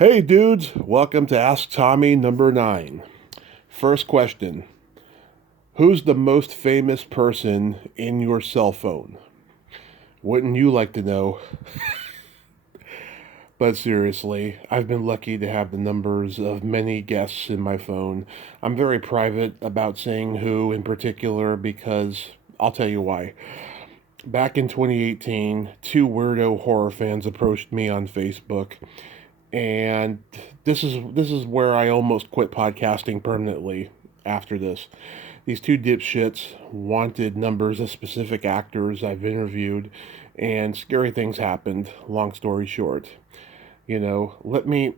Hey dudes, welcome to Ask Tommy number 9. First question. Who's the most famous person in your cell phone? Wouldn't you like to know? But seriously, I've been lucky to have the numbers of many guests in my phone. I'm very private about saying who in particular because I'll tell you why. Back in 2018, two weirdo horror fans approached me on Facebook, and this is where I almost quit podcasting permanently after this. These two dipshits wanted numbers of specific actors I've interviewed, and scary things happened. Long story short, let me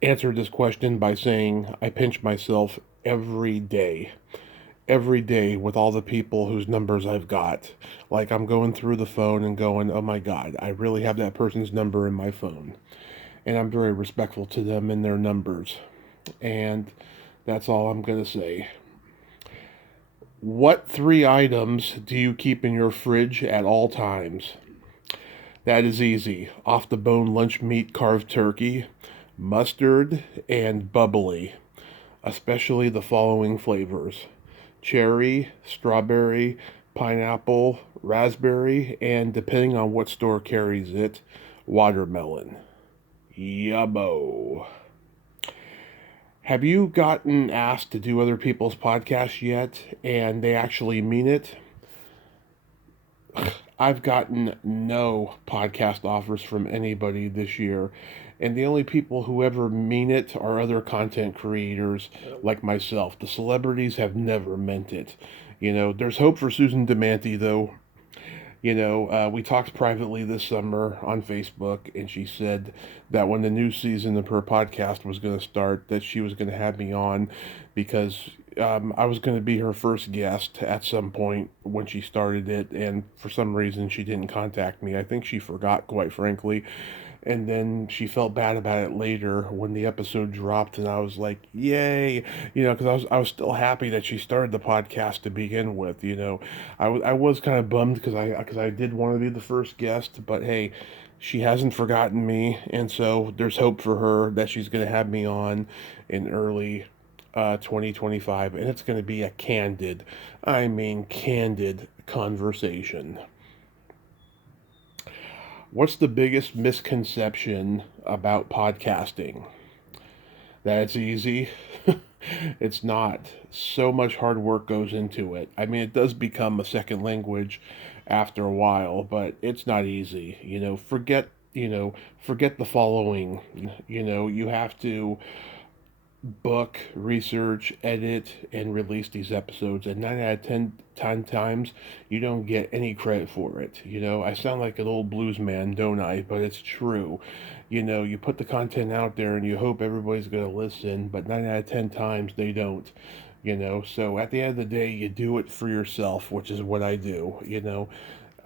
answer this question by saying I pinch myself every day with all the people whose numbers I've got. Like I'm going through the phone and going, oh my God, I really have that person's number in my phone. And I'm very respectful to them and their numbers. And that's all I'm going to say. What three items do you keep in your fridge at all times? That is easy. Off the bone lunch meat carved turkey, mustard, and bubbly, especially the following flavors: cherry, strawberry, pineapple, raspberry, and depending on what store carries it, watermelon. Yummo. Have you gotten asked to do other people's podcasts yet and they actually mean it? I've gotten no podcast offers from anybody this year, and the only people who ever mean it are other content creators like myself. The celebrities have never meant it. There's hope for Susan Demanti, though. We talked privately this summer on Facebook, and she said that when the new season of her podcast was going to start, that she was going to have me on because I was going to be her first guest at some point when she started it, and for some reason she didn't contact me. I think she forgot, quite frankly. And then she felt bad about it later when the episode dropped, and I was like, "Yay!" Because I was still happy that she started the podcast to begin with. I was kind of bummed because I did want to be the first guest, but hey, she hasn't forgotten me, and so there's hope for her that she's going to have me on in early 2025, and it's going to be a candid conversation. What's the biggest misconception about podcasting? That it's easy? It's not. So much hard work goes into it. I mean, it does become a second language after a while, but it's not easy. Forget the following. You have to book, research, edit, and release these episodes. And 9 out of 10 times, you don't get any credit for it. I sound like an old blues man, don't I? But it's true. You put the content out there and you hope everybody's going to listen, but 9 out of 10 times they don't. So at the end of the day, you do it for yourself, which is what I do.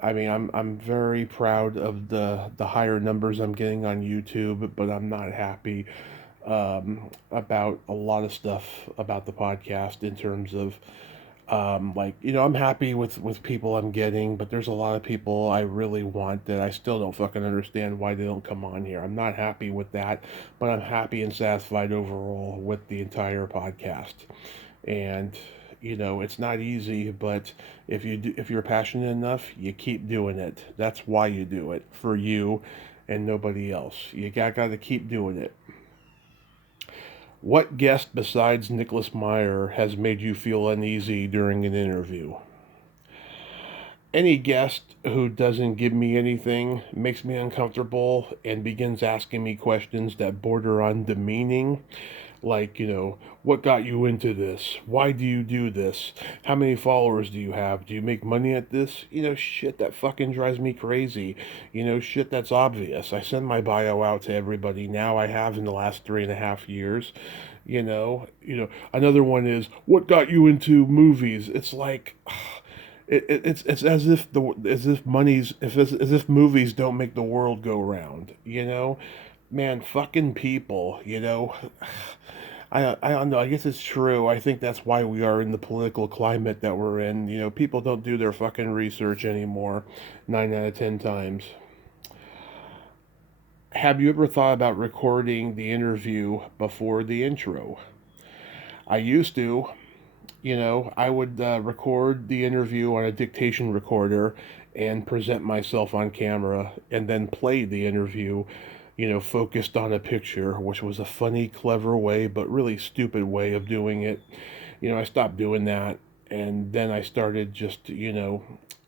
I mean, I'm very proud of the higher numbers I'm getting on YouTube, but I'm not happy about a lot of stuff about the podcast in terms of I'm happy with people I'm getting, but there's a lot of people I really want that I still don't fucking understand why they don't come on here. I'm not happy with that, but I'm happy and satisfied overall with the entire podcast. And it's not easy, but if you're passionate enough, you keep doing it. That's why you do it, for you and nobody else. You got to keep doing it. What guest besides Nicholas Meyer has made you feel uneasy during an interview? Any guest who doesn't give me anything makes me uncomfortable and begins asking me questions that border on demeaning. Like, what got you into this? Why do you do this? How many followers do you have? Do you make money at this? Shit that fucking drives me crazy. Shit that's obvious. I send my bio out to everybody. Now I have in the last 3.5 years. Another one is, what got you into movies? It's like, it's as if movies don't make the world go round. Man, fucking people. I don't know. I guess it's true. I think that's why we are in the political climate that we're in. People don't do their fucking research anymore. 9 out of 10 times. have you ever thought about recording the interview before the intro? I used to. I would record the interview on a dictation recorder and present myself on camera and then play the interview, focused on a picture, which was a funny, clever way, but really stupid way of doing it. I stopped doing that, and then I started just,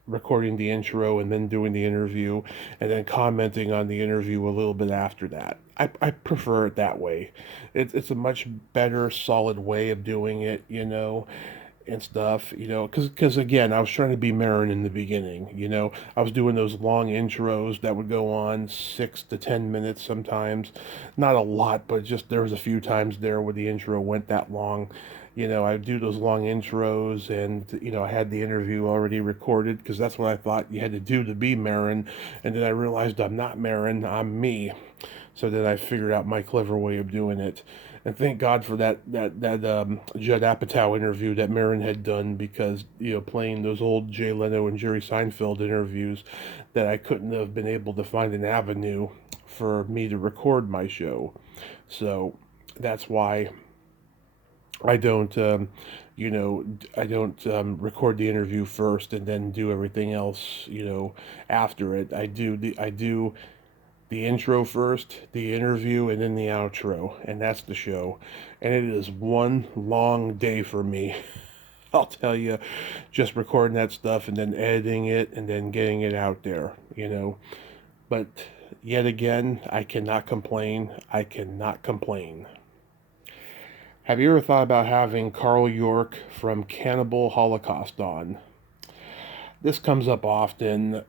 recording the intro and then doing the interview and then commenting on the interview a little bit after that. I prefer it that way. It's a much better, solid way of doing it, and stuff, because again, I was trying to be Marin in the beginning, I was doing those long intros that would go on 6 to 10 minutes sometimes, not a lot, but just there was a few times there where the intro went that long. I'd do those long intros, and I had the interview already recorded because that's what I thought you had to do to be Marin, and then I realized I'm not Marin, I'm me. So then I figured out my clever way of doing it. And thank God for that Judd Apatow interview that Marin had done, because playing those old Jay Leno and Jerry Seinfeld interviews, that I couldn't have been able to find an avenue for me to record my show. So that's why I don't record the interview first and then do everything else after it. I do the intro first, the interview, and then the outro, and that's the show. And it is one long day for me. I'll tell you, just recording that stuff and then editing it and then getting it out there. But yet again, I cannot complain. I cannot complain. Have you ever thought about having Carl York from Cannibal Holocaust on? This comes up often.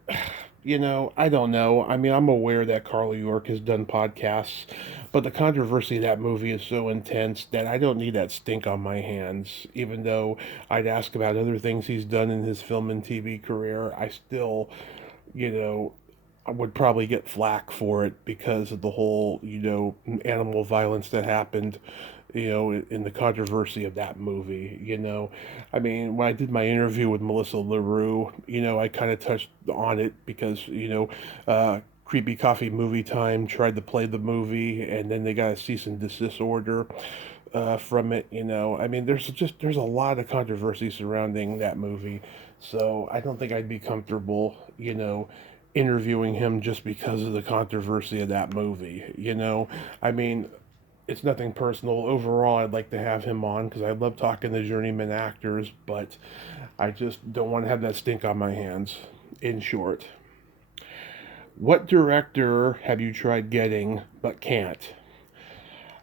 I don't know. I mean, I'm aware that Carl York has done podcasts, but the controversy of that movie is so intense that I don't need that stink on my hands. Even though I'd ask about other things he's done in his film and TV career, I still, you know, I would probably get flack for it because of the whole, animal violence that happened, in the controversy of that movie. I mean, when I did my interview with Melissa LaRue, I kind of touched on it because, Creepy Coffee Movie Time tried to play the movie, and then they got a cease and desist order from it. I mean, there's a lot of controversy surrounding that movie, so I don't think I'd be comfortable, interviewing him just because of the controversy of that movie. I mean, it's nothing personal. Overall, I'd like to have him on because I love talking to journeyman actors, but I just don't want to have that stink on my hands. In short, what director have you tried getting but can't?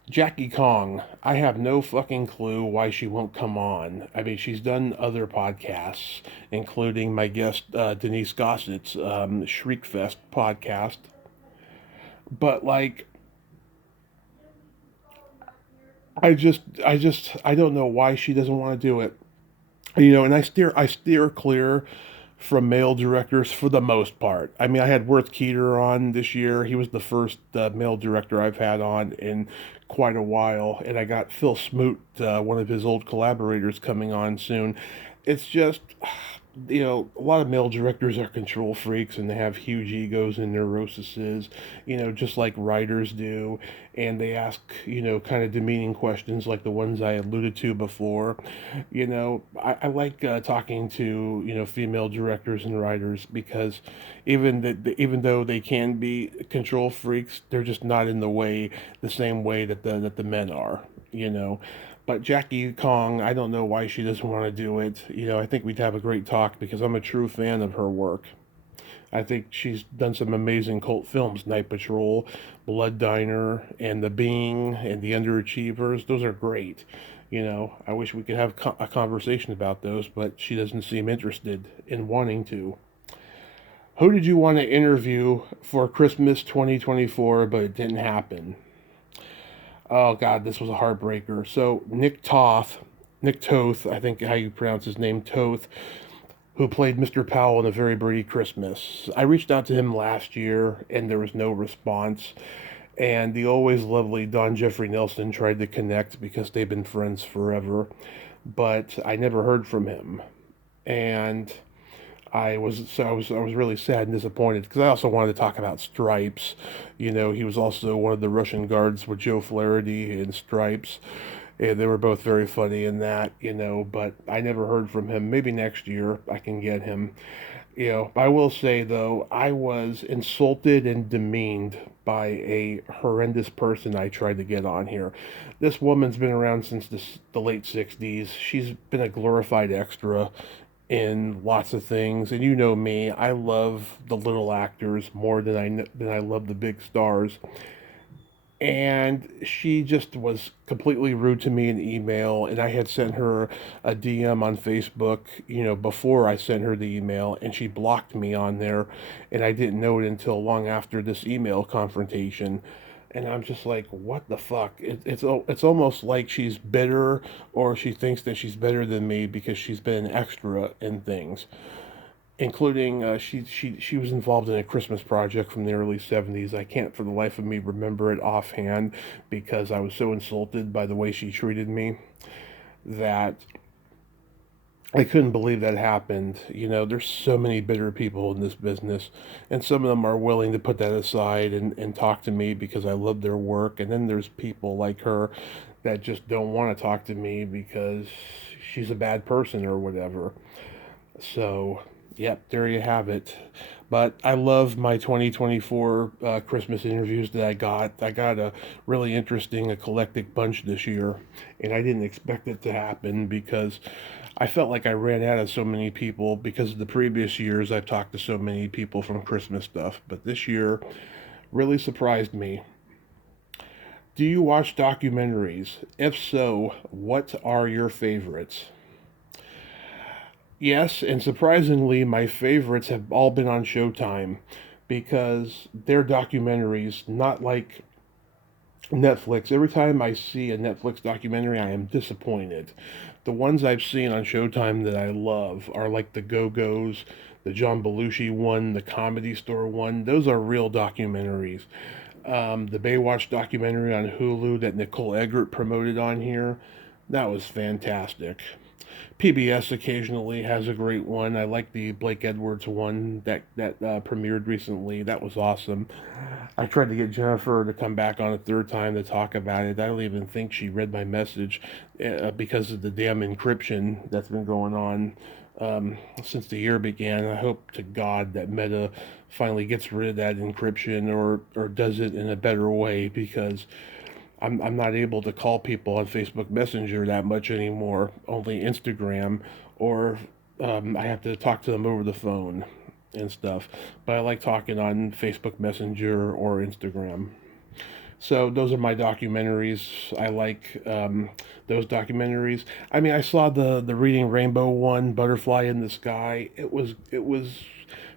Jackie Kong. I have no fucking clue why she won't come on. I mean, she's done other podcasts, including my guest Denise Gossett's Shriekfest podcast. But like, I don't know why she doesn't want to do it. And I steer clear from male directors for the most part. I mean, I had Worth Keeter on this year. He was the first male director I've had on in quite a while, and I got Phil Smoot, one of his old collaborators, coming on soon. It's just, a lot of male directors are control freaks and they have huge egos and neuroses, just like writers do. And they ask, kind of demeaning questions like the ones I alluded to before. I like talking to, female directors and writers because even though they can be control freaks, they're just not in the same way that the men are, you know. But Jackie Kong, I don't know why she doesn't want to do it. I think we'd have a great talk because I'm a true fan of her work. I think she's done some amazing cult films, Night Patrol, Blood Diner, and The Being, and The Underachievers. Those are great. I wish we could have a conversation about those, but she doesn't seem interested in wanting to. Who did you want to interview for Christmas 2024, but it didn't happen? Oh God, this was a heartbreaker. So Nick Toth, I think how you pronounce his name, Toth, who played Mr. Powell in A Very Brady Christmas. I reached out to him last year, and there was no response. And the always lovely Don Jeffrey Nelson tried to connect because they've been friends forever, but I never heard from him. And I was really sad and disappointed because I also wanted to talk about Stripes. He was also one of the Russian guards with Joe Flaherty in Stripes, and they were both very funny in that. But I never heard from him. Maybe next year I can get him. I will say though, I was insulted and demeaned by a horrendous person I tried to get on here. This woman's been around since the late 60s. She's been a glorified extra in lots of things, and you know me, I love the little actors more than I love the big stars. And she just was completely rude to me in email, and I had sent her a DM on Facebook, before I sent her the email, and she blocked me on there, and I didn't know it until long after this email confrontation. And I'm just like, what the fuck? It's almost like she's bitter, or she thinks that she's better than me because she's been an extra in things, including she was involved in a Christmas project from the early 70s. I can't for the life of me remember it offhand because I was so insulted by the way she treated me that I couldn't believe that happened. There's so many bitter people in this business, and some of them are willing to put that aside and talk to me because I love their work. And then there's people like her that just don't want to talk to me because she's a bad person or whatever. So, yep, there you have it. But I love my 2024 Christmas interviews that I got. I got a really interesting, eclectic bunch this year, and I didn't expect it to happen because I felt like I ran out of so many people because of the previous years I've talked to so many people from Christmas stuff. But this year really surprised me. Do you watch documentaries? If so, what are your favorites? Yes, and surprisingly, my favorites have all been on Showtime because they're documentaries, not like Netflix. Every time I see a Netflix documentary, I am disappointed. The ones I've seen on Showtime that I love are like the Go Go's, the John Belushi one, the Comedy Store one. Those are real documentaries. The Baywatch documentary on Hulu that Nicole Eggert promoted on here, that was fantastic. PBS occasionally has a great one. I like the Blake Edwards one that premiered recently. That was awesome. I tried to get Jennifer to come back on a third time to talk about it. I don't even think she read my message because of the damn encryption that's been going on since the year began. I hope to God that Meta finally gets rid of that encryption or does it in a better way because I'm not able to call people on Facebook Messenger that much anymore, only Instagram, or I have to talk to them over the phone and stuff. But I like talking on Facebook Messenger or Instagram. So those are my documentaries. I like those documentaries. I mean, I saw the Reading Rainbow one, Butterfly in the Sky. It was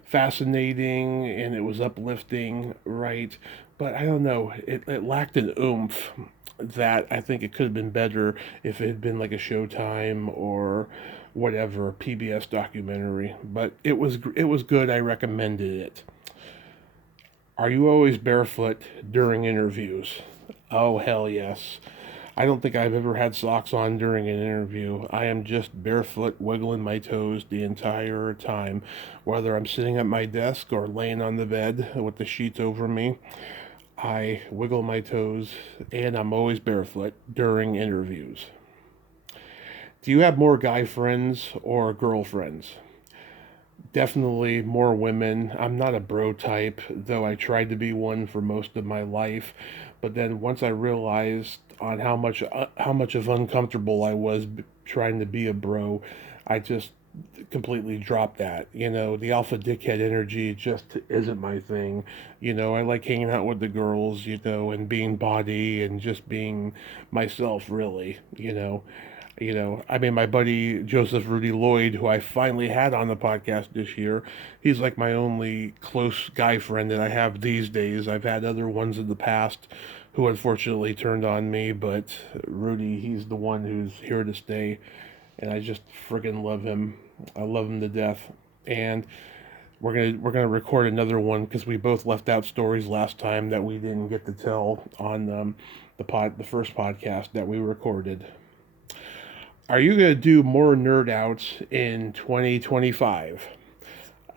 fascinating and it was uplifting, right? But I don't know. It lacked an oomph that I think it could have been better if it had been like a Showtime or whatever PBS documentary. But it was good. I recommended it. Are you always barefoot during interviews? Oh, hell yes. I don't think I've ever had socks on during an interview. I am just barefoot, wiggling my toes the entire time, whether I'm sitting at my desk or laying on the bed with the sheets over me. I wiggle my toes, and I'm always barefoot during interviews. Do you have more guy friends or girlfriends? Definitely more women. I'm not a bro type, though I tried to be one for most of my life. But then once I realized on how much of uncomfortable I was trying to be a bro, I just completely dropped that. The alpha dickhead energy just isn't my thing. I like hanging out with the girls, and being body and just being myself, really. I mean, my buddy Joseph Rudy Lloyd, who I finally had on the podcast this year, he's like my only close guy friend that I have these days. I've had other ones in the past who unfortunately turned on me, but Rudy, he's the one who's here to stay, and I just friggin' love him. I love him to death, and we're gonna record another one because we both left out stories last time that we didn't get to tell on the first podcast that we recorded. Are you going to do more nerd outs in 2025?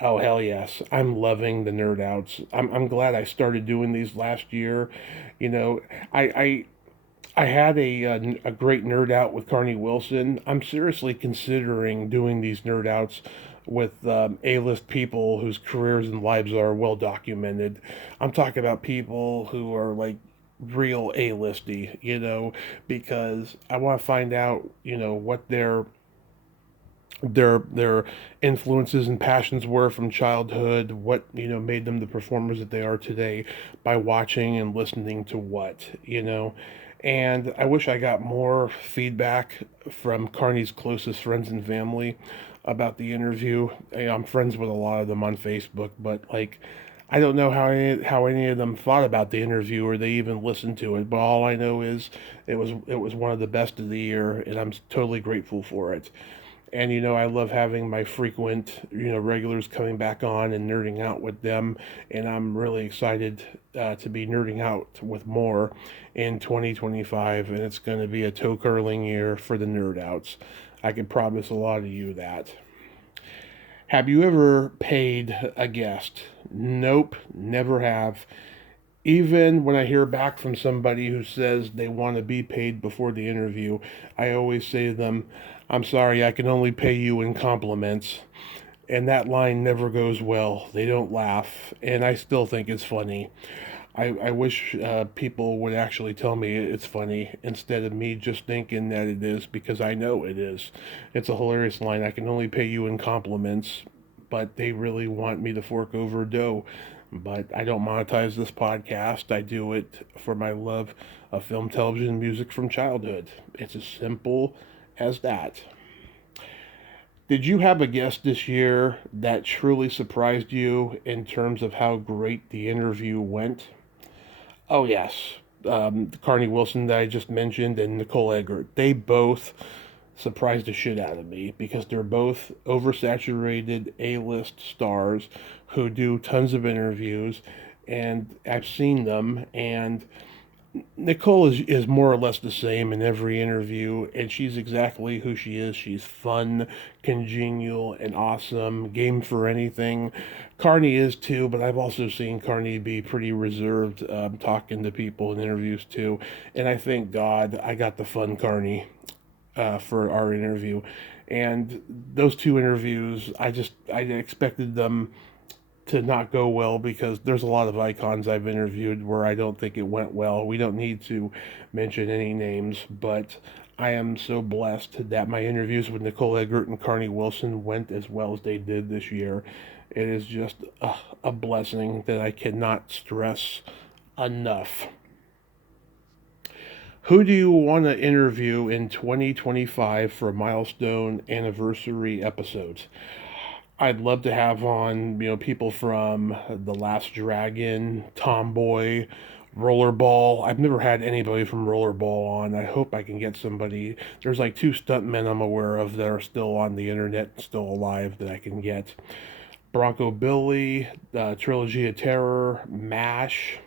Oh hell yes, I'm loving the nerd outs. I'm glad I started doing these last year. You know, I I had a great nerd out with Carney Wilson. I'm seriously considering doing these nerd outs with A-list people whose careers and lives are well documented. I'm talking about people who are like real A-listy, because I want to find out, what their influences and passions were from childhood, what made them the performers that they are today by watching and listening to what. And I wish I got more feedback from Carney's closest friends and family about the interview. I'm friends with a lot of them on Facebook, but like I don't know how any of them thought about the interview or they even listened to it. But all I know is it was one of the best of the year, and I'm totally grateful for it. And I love having my frequent regulars coming back on and nerding out with them, and I'm really excited to be nerding out with more in 2025, and it's going to be a toe curling year for the nerd outs. I can promise a lot of you that. Have you ever paid a guest? Nope, never have. Even when I hear back from somebody who says they want to be paid before the interview, I always say to them, I'm sorry, I can only pay you in compliments. And that line never goes well. They don't laugh, and I still think it's funny. I wish people would actually tell me it's funny instead of me just thinking that it is, because I know it is. It's a hilarious line. I can only pay you in compliments, but they really want me to fork over dough. But I don't monetize this podcast. I do it for my love of film, television, music from childhood. It's as simple as that. Did you have a guest this year that truly surprised you in terms of how great the interview went? Oh, yes. Carney Wilson that I just mentioned and Nicole Eggert. They both surprised the shit out of me because they're both oversaturated A-list stars who do tons of interviews, and I've seen them. And Nicole is more or less the same in every interview, and she's exactly who she is. She's fun, congenial, and awesome, game for anything. Carney is too, but I've also seen Carney be pretty reserved, talking to people in interviews too. And I thank God I got the fun Carney for our interview. And those two interviews, I expected them to not go well because there's a lot of icons I've interviewed where I don't think it went well. We don't need to mention any names, but I am so blessed that my interviews with Nicole Eggert and Carney Wilson went as well as they did this year. It is just a blessing that I cannot stress enough. Who do you want to interview in 2025 for milestone anniversary episodes? I'd love to have on, people from The Last Dragon, Tomboy, Rollerball. I've never had anybody from Rollerball on. I hope I can get somebody. There's like two stuntmen I'm aware of that are still on the internet, still alive, that I can get. Bronco Billy, Trilogy of Terror, MASH.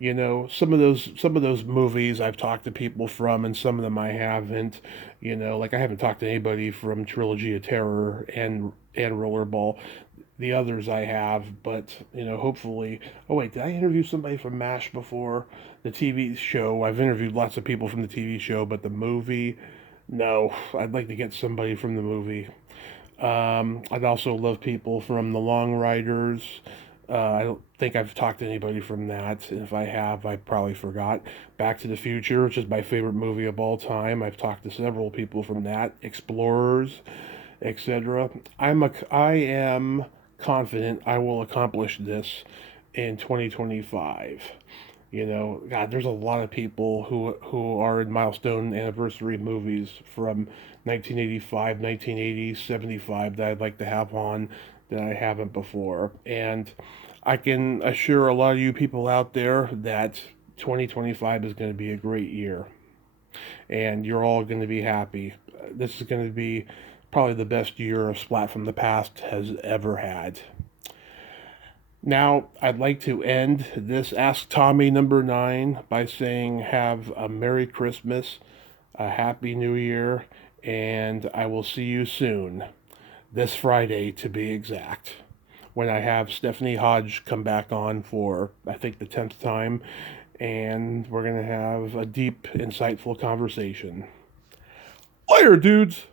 Some of those movies I've talked to people from, and some of them I haven't. Like I haven't talked to anybody from Trilogy of Terror and Rollerball. The others I have, but hopefully. Oh wait, did I interview somebody from MASH before? The TV show. I've interviewed lots of people from the TV show, but the movie, no. I'd like to get somebody from the movie. I'd also love people from The Long Riders. I don't think I've talked to anybody from that. If I have, I probably forgot. Back to the Future, which is my favorite movie of all time. I've talked to several people from that. Explorers, etc. I am confident I will accomplish this in 2025. God, there's a lot of people who are in milestone anniversary movies from 1985, 1980, 75 that I'd like to have on that I haven't before. And I can assure a lot of you people out there that 2025 is going to be a great year, and you're all going to be happy. This is going to be probably the best year of Splat from the Past has ever had. Now, I'd like to end this Ask Tommy number 9 by saying, have a Merry Christmas, a Happy New Year, and I will see you soon. This Friday, to be exact. when I have Stephanie Hodge come back on for, I think, the 10th time, and we're going to have a deep, insightful conversation. Later, dudes!